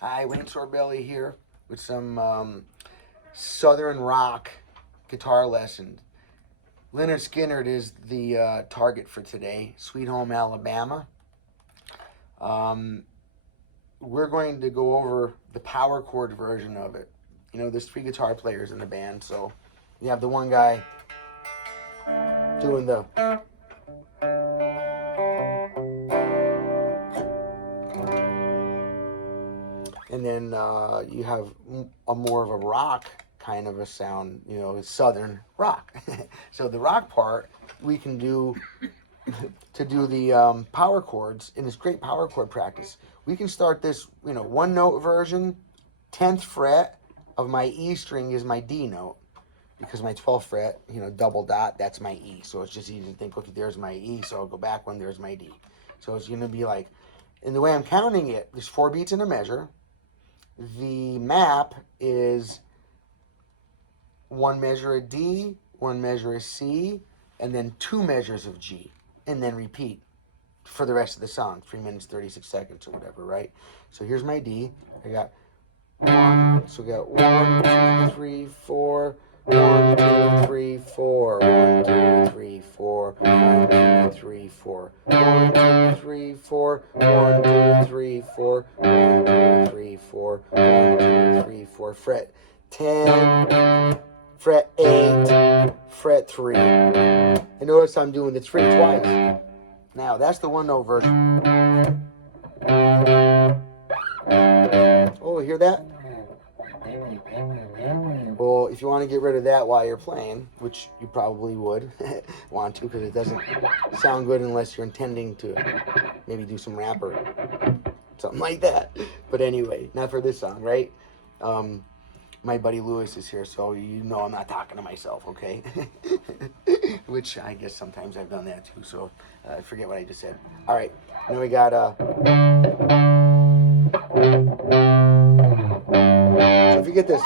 Hi, Wayne Sorbelli here with some Southern rock guitar lessons. Lynyrd Skynyrd is the target for today, Sweet Home Alabama. We're going to go over the power chord version of it. You know, there's 3 guitar players in the band, so you have the one guy doing the... And then you have a more of a rock kind of a sound, you know, Southern rock. So the rock part we can do to do the power chords, and it's great power chord practice. We can start this, you know, 1-note version. 10th fret of my E string is my D note, because my 12th fret, you know, double dot, that's my E. So it's just easy to think, okay, there's my E, so I'll go back one, there's my D. So it's going to be like, and the way I'm counting it, there's 4 beats in a measure. The map is 1 measure of D, 1 measure of C, and then 2 measures of G, and then repeat for the rest of the song, 3 minutes, 36 seconds or whatever, right? So here's my D. I got 1, so we got 1, 2, 3, 4, 1, 2, 3, 4, 1, 2, 3, 4, 1, 2, 3, 4, 1, 2, 3, 4, 1, 2, 3, 4, 1, 2, 3, 4, 1, 2, 3, 4, fret 10, fret 8, fret 3. And notice I'm doing the 3 twice. Now that's the 1-note version. Oh, hear that? Well, if you want to get rid of that while you're playing, which you probably would want to, because it doesn't sound good unless you're intending to maybe do some rap or something like that. But anyway, not for this song, right? My buddy Lewis is here, so you know I'm not talking to myself, okay? Which I guess sometimes I've done that too, so I forget what I just said. All right, now we got... So if you get this,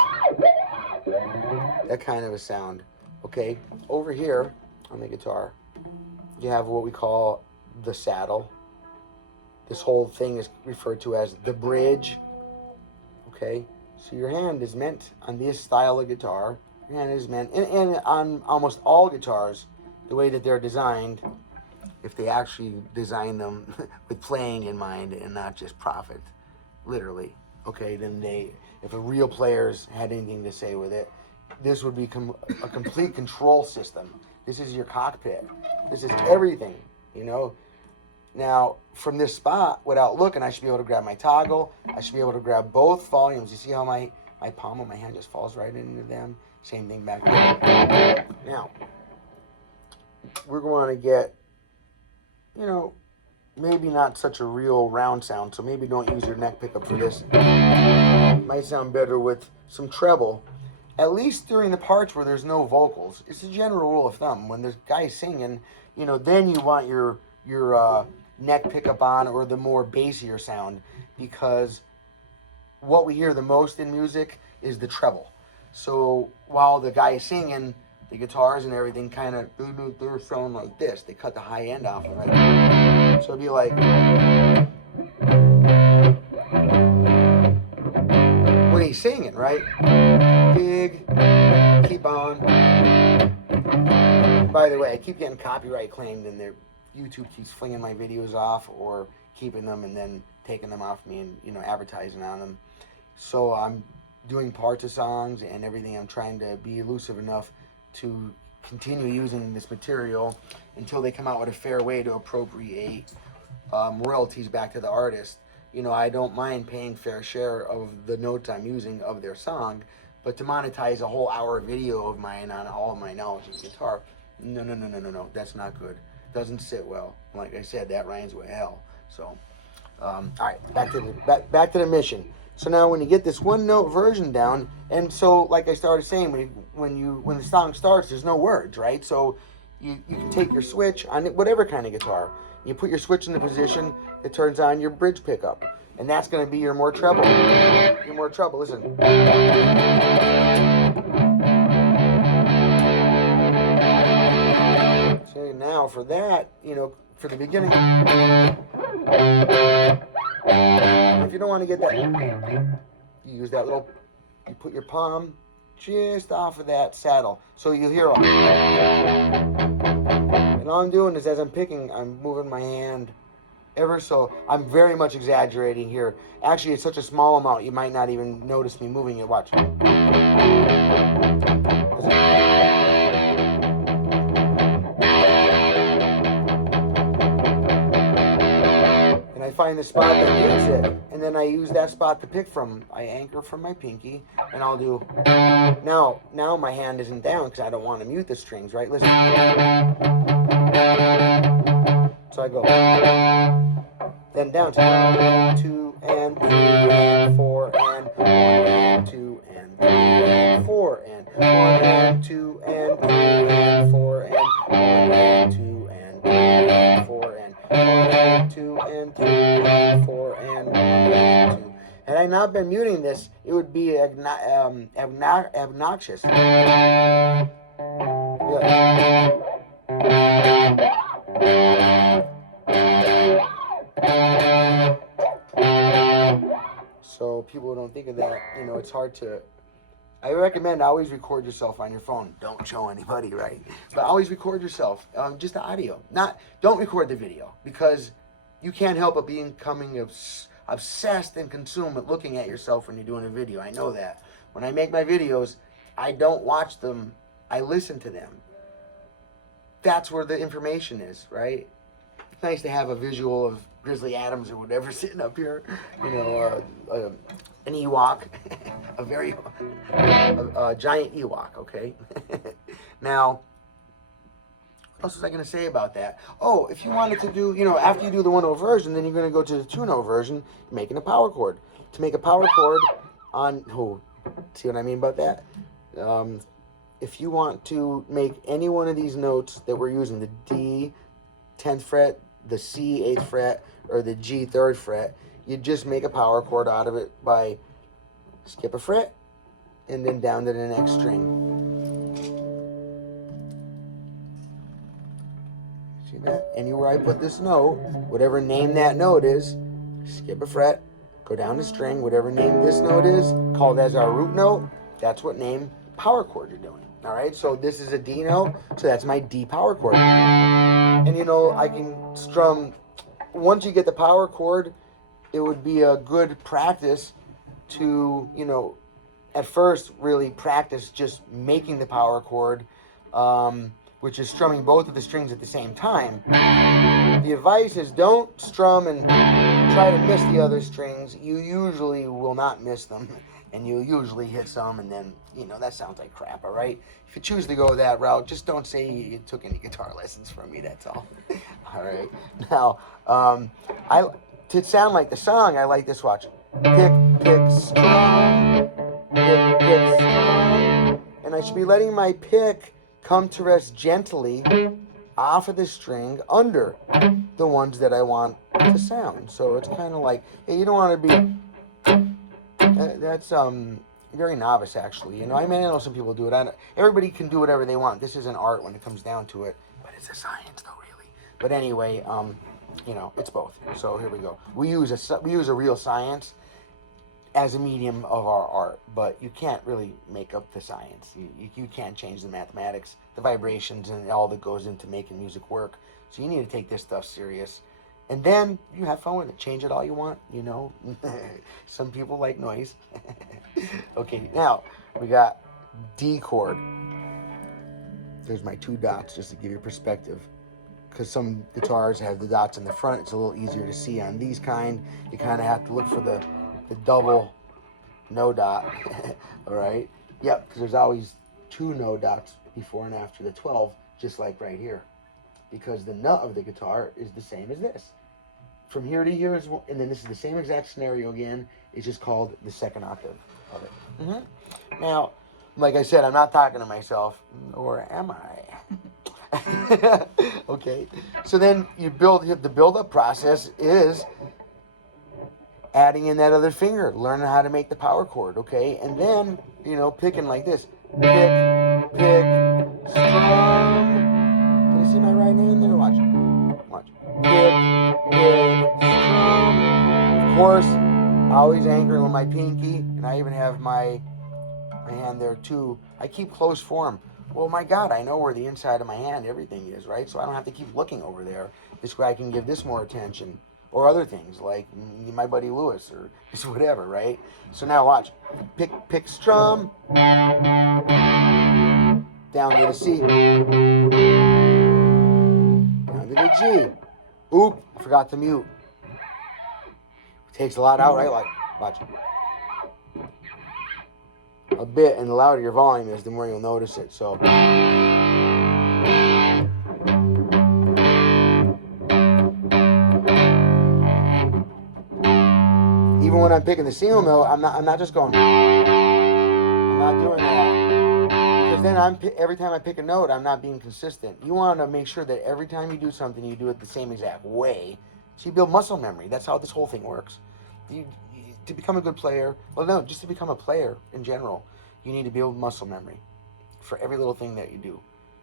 that kind of a sound, okay? Over here on the guitar, you have what we call the saddle. This whole thing is referred to as the bridge, okay? So your hand is meant, on this style of guitar, your hand is meant, and on almost all guitars, the way that they're designed, if they actually design them with playing in mind and not just profit, literally, okay, then if a real players had anything to say with it, this would be a complete control system. This is your cockpit. This is everything, you know. Now, from this spot, without looking, I should be able to grab my toggle. I should be able to grab both volumes. You see how my palm of my hand just falls right into them? Same thing back there. Now, we're going to get, you know, maybe not such a real round sound, so maybe don't use your neck pickup for this. Might sound better with some treble, at least during the parts where there's no vocals. It's a general rule of thumb. When there's guys singing, you know, then you want your neck pickup on, or the more bassier sound, because what we hear the most in music is the treble. So while the guy is singing, the guitars and everything kind of, they're sound like this. They cut the high end off of it. So it'd be like, when he's singing, right? Big, keep on. By the way, I keep getting copyright claimed, and YouTube keeps flinging my videos off, or keeping them and then taking them off me and, you know, advertising on them. So I'm doing parts of songs and everything. I'm trying to be elusive enough to continue using this material until they come out with a fair way to appropriate royalties back to the artist. You know, I don't mind paying fair share of the notes I'm using of their song, but to monetize a whole hour video of mine on all of my knowledge of guitar, no, that's not good. Doesn't sit well. Like I said, that rhymes with hell. So, all right, back to the mission. So now, when you get this 1-note version down, and so like I started saying, when the song starts, there's no words, right? So you can take your switch on whatever kind of guitar. You put your switch in the position, it turns on your bridge pickup, and that's going to be your more treble. Your more treble. Listen. So now for that, you know, for the beginning. If you don't want to get that, you use that little, you put your palm just off of that saddle. So you'll hear all. And all I'm doing is as I'm picking, I'm moving my hand ever so. I'm very much exaggerating here. Actually, it's such a small amount, you might not even notice me moving it. Watch. And I find the spot that needs it, and then I use that spot to pick from. I anchor from my pinky, and I'll do. Now my hand isn't down because I don't want to mute the strings, right? Listen. So I go. Then down to 1 and 2 and 3 and 4 and 1 and 2 and 3 and 4 and 1 and 2 and 3 and 4 and 1 and 2 and 3 and 4 and 1 and 2 and 3 and 4 and 1 and 2. Had I not been muting this, it would be obnoxious. Yeah. So people don't think of that, you know, it's hard to, I recommend always record yourself on your phone. Don't show anybody, right? But always record yourself, just the audio. Don't record the video, because you can't help but becoming obsessed and consumed with looking at yourself when you're doing a video. I know that. When I make my videos, I don't watch them, I listen to them. That's where the information is, right? It's nice to have a visual of Grizzly Adams or whatever sitting up here, you know, an Ewok, a giant Ewok, okay? Now, what else was I going to say about that? Oh, if you wanted to do, you know, after you do the 1/0 version, then you're going to go to the 2/0 version, making a power chord. To make a power chord on, see what I mean about that? If you want to make any one of these notes that we're using, the D 10th fret, the C 8th fret, or the G 3rd fret, you just make a power chord out of it by skip a fret and then down to the next string. See that? Anywhere I put this note, whatever name that note is, skip a fret, go down the string, whatever name this note is, called as our root note, that's what name power chord you're doing. All right, so this is a D note, so that's my D power chord. And you know, I can strum, once you get the power chord, it would be a good practice to, you know, at first really practice just making the power chord, which is strumming both of the strings at the same time. The advice is don't strum and try to miss the other strings. You usually will not miss them, and you usually hit some, and then, you know, that sounds like crap, all right? If you choose to go that route, just don't say you took any guitar lessons from me, that's all. All right. Now, to sound like the song, I like this, watch. Pick, pick, strum, pick, pick, strum. And I should be letting my pick come to rest gently off of the string under the ones that I want to sound. So it's kind of like, hey, you don't want to be, that's very novice, actually. You know, I mean, I know some people do it. Everybody can do whatever they want. This is an art when it comes down to it, but it's a science, though, really. But anyway, you know, it's both. So here we go. We use a real science as a medium of our art, but you can't really make up the science. You can't change the mathematics, the vibrations, and all that goes into making music work. So you need to take this stuff serious. And then you have fun with it. Change it all you want, you know. Some people like noise. Okay, now we got D chord. There's my 2 dots just to give you perspective. Because some guitars have the dots in the front. It's a little easier to see on these kind. You kind of have to look for the double no dot. All right? Yep, because there's always 2 no dots before and after the 12, just like right here. Because the nut of the guitar is the same as this. From here to here, and then this is the same exact scenario again. It's just called the second octave of it. Mm-hmm. Now, like I said, I'm not talking to myself, or am I? Okay. So then the build-up process is adding in that other finger, learning how to make the power chord, okay? And then, you know, picking like this. Pick, pick, strum. Can you see my right hand there? Watch. Watch. Pick, pick, strum. Of course, I always anchor with my pinky, and I even have my hand there too. I keep close form. Well, my God, I know where the inside of my hand, everything is, right? So I don't have to keep looking over there. This way I can give this more attention. Or other things, like my buddy Lewis, or just whatever, right? So now watch. Pick strum. Down to the C. Down to the G. Oop, I forgot to mute. Takes a lot out, right? Like, watch. A bit, and the louder your volume is, the more you'll notice it. So even when I'm picking the single note, I'm not just going. I'm not doing that, because then every time I pick a note, I'm not being consistent. You want to make sure that every time you do something, you do it the same exact way. So you build muscle memory. That's how this whole thing works. To become a good player, well, no, just to become a player in general, you need to build muscle memory for every little thing that you do.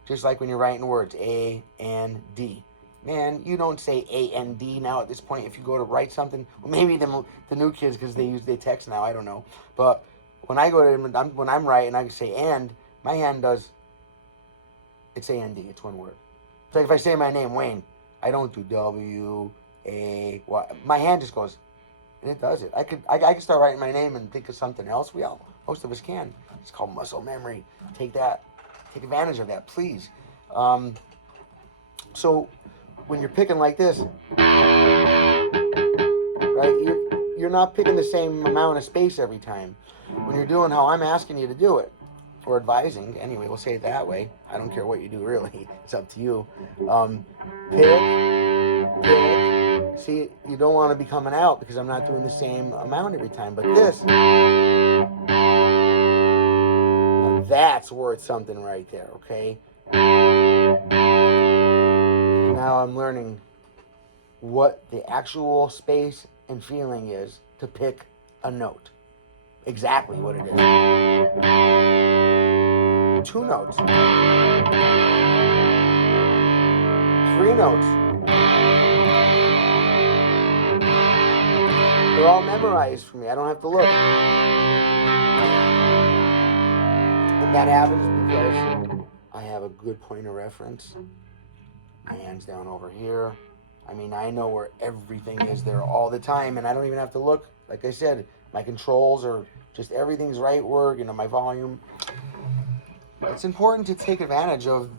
Just like when you're writing words, A, N, D. Man, you don't say A, N, D now at this point. If you go to write something, well, maybe the new kids, because they text now, I don't know. But when I go to, when I'm writing, I can say and, my hand does, it's A-N-D, it's one word. It's like if I say my name, Wayne, I don't do W-A, my hand just goes, and it does it. I could start writing my name and think of something else. Most of us can. It's called muscle memory. Take advantage of that, please. So when you're picking like this, right, you're not picking the same amount of space every time. When you're doing how I'm asking you to do it, or advising, anyway, we'll say it that way. I don't care what you do, really. It's up to you. Pick. See, you don't want to be coming out because I'm not doing the same amount every time. But this, now that's worth something right there, okay? Now I'm learning what the actual space and feeling is to pick a note. Exactly what it is. 2 notes. 3 notes. They're all memorized for me. I don't have to look. And that happens because I have a good point of reference. My hand's down over here. I mean, I know where everything is there all the time, and I don't even have to look. Like I said, my controls are just everything's right where, my volume. It's important to take advantage of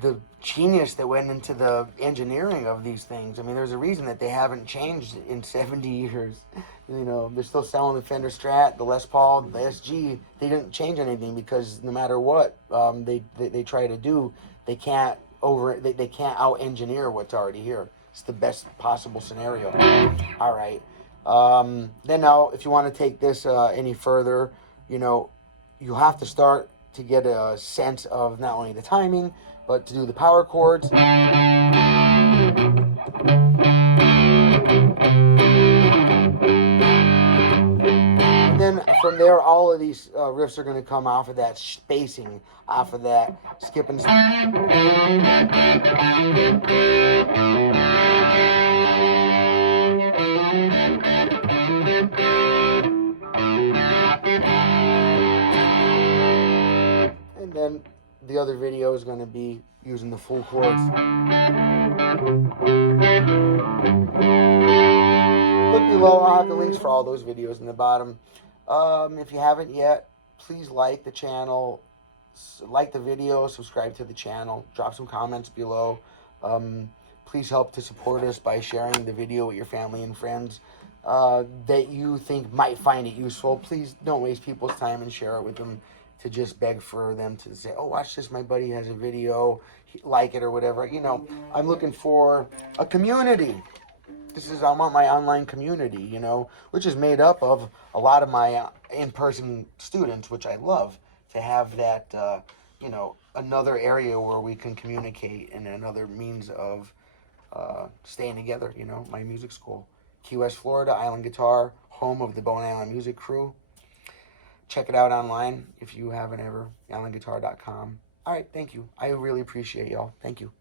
the genius that went into the engineering of these things. I mean, there's a reason that they haven't changed in 70 years. They're still selling the Fender Strat, the Les Paul, the SG. They didn't change anything because no matter what they try to do, they can't out-engineer what's already here. It's the best possible scenario. All right. Then now, if you want to take this any further, you have to start to get a sense of not only the timing, but to do the power chords. And then from there, all of these riffs are going to come off of that spacing, off of that skip and and then the other video is going to be using the full chords. Look below, I'll have the links for all those videos in the bottom. If you haven't yet, please like the channel, like the video, subscribe to the channel, drop some comments below. Please help to support us by sharing the video with your family and friends that you think might find it useful. Please don't waste people's time and share it with them to just beg for them to say, oh, watch this, my buddy has a video, like it or whatever. I'm looking for a community. I want my online community, which is made up of a lot of my in-person students, which I love, to have that, another area where we can communicate and another means of staying together, my music school. Key West, Florida, Island Guitar, home of the Bone Island Music Crew. Check it out online if you haven't ever, islandguitar.com. All right, thank you. I really appreciate y'all. Thank you.